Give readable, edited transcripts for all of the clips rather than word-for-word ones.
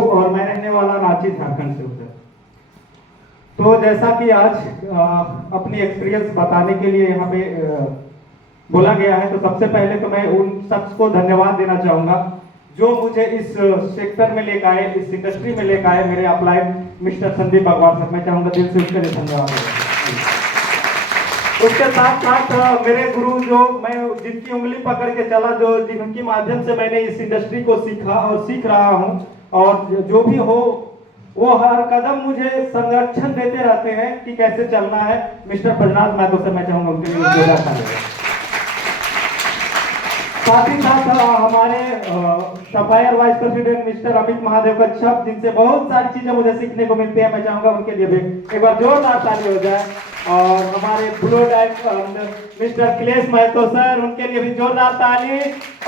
और मैं रहने वाला रांची झारखंड से उधर। तो जैसा कि आज अपनी एक्सपीरियंस बताने के लिए यहाँ पे बोला गया है, तो सबसे पहले तो मैं उन शख्स को धन्यवाद देना चाहूंगा जो मुझे इस सेक्टर में लेकर आए, इस इंडस्ट्री में लेकर आए, मेरे अप्लाइड मिस्टर संदीप भगवान सर। मैं चाहूंगा दिल से उसके लिए धन्यवाद देना। उसके साथ साथ मेरे गुरु जो मैं जिनकी उंगली पकड़ के चला, जो जिनकी माध्यम से मैंने इस इंडस्ट्री को सीखा और सीख रहा हूँ, और जो भी हो वो हर कदम मुझे संरक्षण देते रहते हैं कि कैसे चलना है। मिस्टर बजनाथ महतो से मैं चाहूंगा उनके लिए जोरदार तालियां। साथ ही साथ हमारे sapphire vice president mister Amit Mahadev Kachhap, जिनसे बहुत सारी चीजें मुझे सीखने को मिलती है। मैं चाहूंगा उनके लिए भी एक बार जोरदार ताली हो जाए। और हमारे blue diamond mister Akhilesh Mahato sir, उनके लिए भी जोरदार ताली।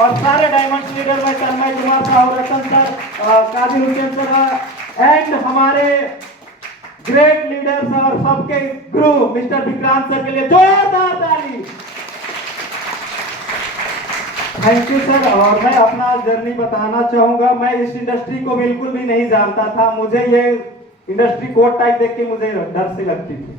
और सारे डायमंड लीडर में तन्मय कुमार साहब, Ratan sir, Kadir Hussain sir, and हमारे ग्रेट लीडर्स और सबके गुरु मिस्टर विक्रांत सर के लिए जोरदार ताली। Thank you sir. और मैं अपना जर्नी बताना चाहूंगा। मैं इस इंडस्ट्री को बिल्कुल भी नहीं जानता था। मुझे ये इंडस्ट्री कोट टाइप देख के मुझे डर से लगती थी।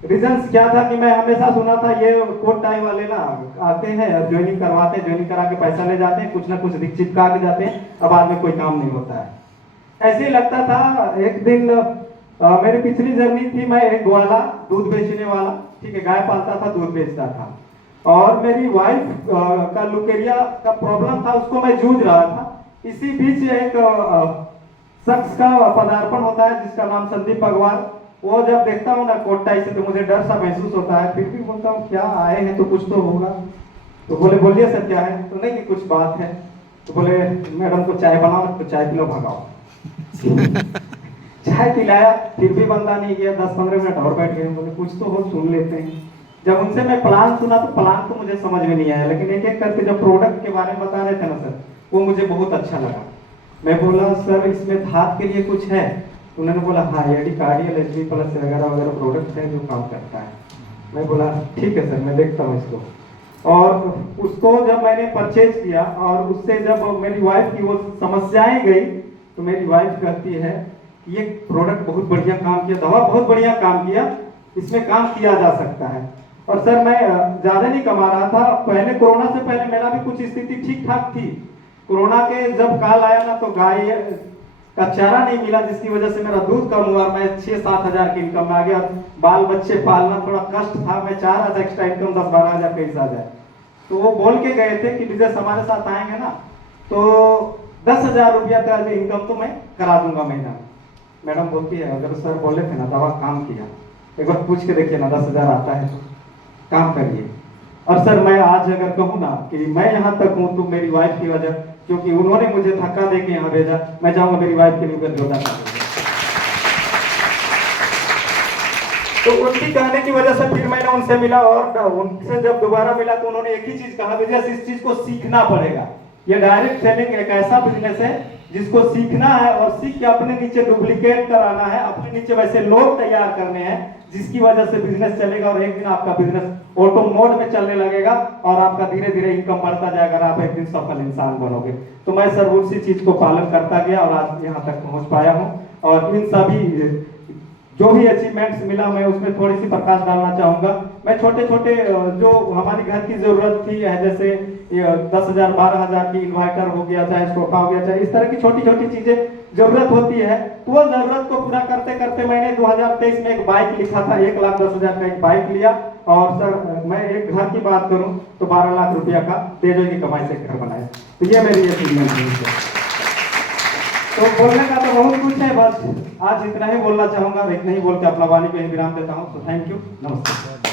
रीजंस क्या था कि मैं हमेशा सुना था ये कोट टाई वाले ना आते हैं और ज्वाइनिंग करवाते हैं, ज्वाइनिंग करा के पैसा ले जाते हैं, कुछ ना कुछ चिपका के जाते हैं, अब बाद में कोई काम नहीं होता है। ऐसे ही लगता था। एक दिन मेरी पिछली जर्नी थी, मैं एक ग्वाला दूध बेचने वाला, ठीक है, गाय पालता था, दूध बेचता था। और मेरी वाइफ का लुकेरिया का प्रॉब्लम था, उसको मैं जूझ रहा था। इसी बीच एक शख्स का पदार्पण होता है जिसका नाम संदीप भगवान। वो जब देखता हूँ ना कोट टाई से, तो मुझे डर सा महसूस होता है। फिर भी बोलता हूँ क्या आए हैं तो कुछ तो होगा। तो बोले बोलिए सर क्या है। तो नहीं कुछ बात है। तो बोले मैडम को चाय बनाओ, तो चाय पिलो भगाओ। चाय पिलाया, फिर भी बंदा नहीं गया। 10-15 मिनट और बैठ गए। बोले कुछ तो हो, सुन लेते हैं। जब उनसे मैं प्लान सुना तो प्लान तो मुझे समझ में नहीं आया, लेकिन एक एक करके जब प्रोडक्ट के बारे में बता रहे थे ना सर, वो मुझे बहुत अच्छा लगा। मैं बोला सर इसमें धात के लिए कुछ है। उन्होंने बोला हाँ एडी कार्डियल एचबी प्लस वगैरह वगैरह प्रोडक्ट है जो काम करता है। मैं बोला ठीक है सर, मैं देखता हूँ इसको। और उसको जब मैंने परचेज किया और उससे जब मेरी वाइफ की वो समस्याएं गई, तो मेरी वाइफ कहती है ये प्रोडक्ट बहुत बढ़िया काम किया, दवा बहुत बढ़िया काम किया, इसमें काम किया जा सकता है। और सर मैं ज्यादा नहीं कमा रहा था पहले, कोरोना से पहले मेरा भी कुछ स्थिति ठीक ठाक थी। कोरोना के जब काल आया ना, तो गाय का चारा नहीं मिला, जिसकी वजह से मेरा दूध कम हुआ। मैं 6-7 हजार की इनकम में आ गया। बाल बच्चे पालना थोड़ा कष्ट था। मैं चाह रहा था एक्स्ट्रा इनकम 10-12 हजार कहीं आ जाए। तो वो बोल के गए थे कि विजय हमारे साथ आएंगे ना तो 10,000 रुपया का इनकम तो मैं करा दूंगा महीना। मैडम बोलती है अगर सर बोले थे ना दवा काम किया, एक बार पूछ के देखिए ना 10,000 आता है तो काम करिए। और सर मैं आज अगर कहूँ ना कि मैं यहाँ तक हूँ तो मेरी वाइफ की वजह, क्योंकि उन्होंने मुझे धक्का देके यहाँ भेजा। मैं चाहूंगा मेरी वाइफ के लिए जोरदार ताली। तो उनकी कहने की वजह से फिर मैंने उनसे मिला, और उनसे जब दोबारा मिला तो उन्होंने एक ही चीज कहा, विजय इस चीज को सीखना पड़ेगा। ये डायरेक्ट सेलिंग एक ऐसा बिजनेस है जिसको सीखना है और सीख के अपने नीचे डुप्लीकेट कराना है, अपने नीचे वैसे लोग तैयार करने हैं जिसकी वजह से बिजनेस चलेगा। और एक दिन आपका बिजनेस ऑटो मोड में चलने लगेगा और आपका धीरे धीरे इनकम बढ़ता जाएगा, आप एक दिन सफल इंसान बनोगे। तो मैं सर उसी चीज को पालन करता गया और आज यहाँ तक पहुंच पाया हूँ। और इन सभी जो भी अचीवमेंट्स मिला मैं उसमें थोड़ी सी प्रकाश डालना चाहूंगा। मैं छोटे छोटे जो हमारी घर की जरूरत थी, जैसे 10,000-12,000 की इन्वर्टर हो गया, चाहे सोफा हो गया, चाहे इस तरह की छोटी छोटी चीजें जरूरत होती है, तो वो जरूरत को पूरा करते करते मैंने 2023 में एक बाइक लिखा था, 1,10,000 का एक बाइक लिया। और सर मैं एक घर की बात करूं तो 12 लाख रुपया का तेजो की कमाई से घर बनाया। तो ये मेरी अचीवमेंट है। तो बोलने का तो बहुत कुछ है, बस आज इतना ही बोलना चाहूंगा। इतना ही बोल के अपना वाणी पे विराम देता हूँ। तो थैंक यू, नमस्ते।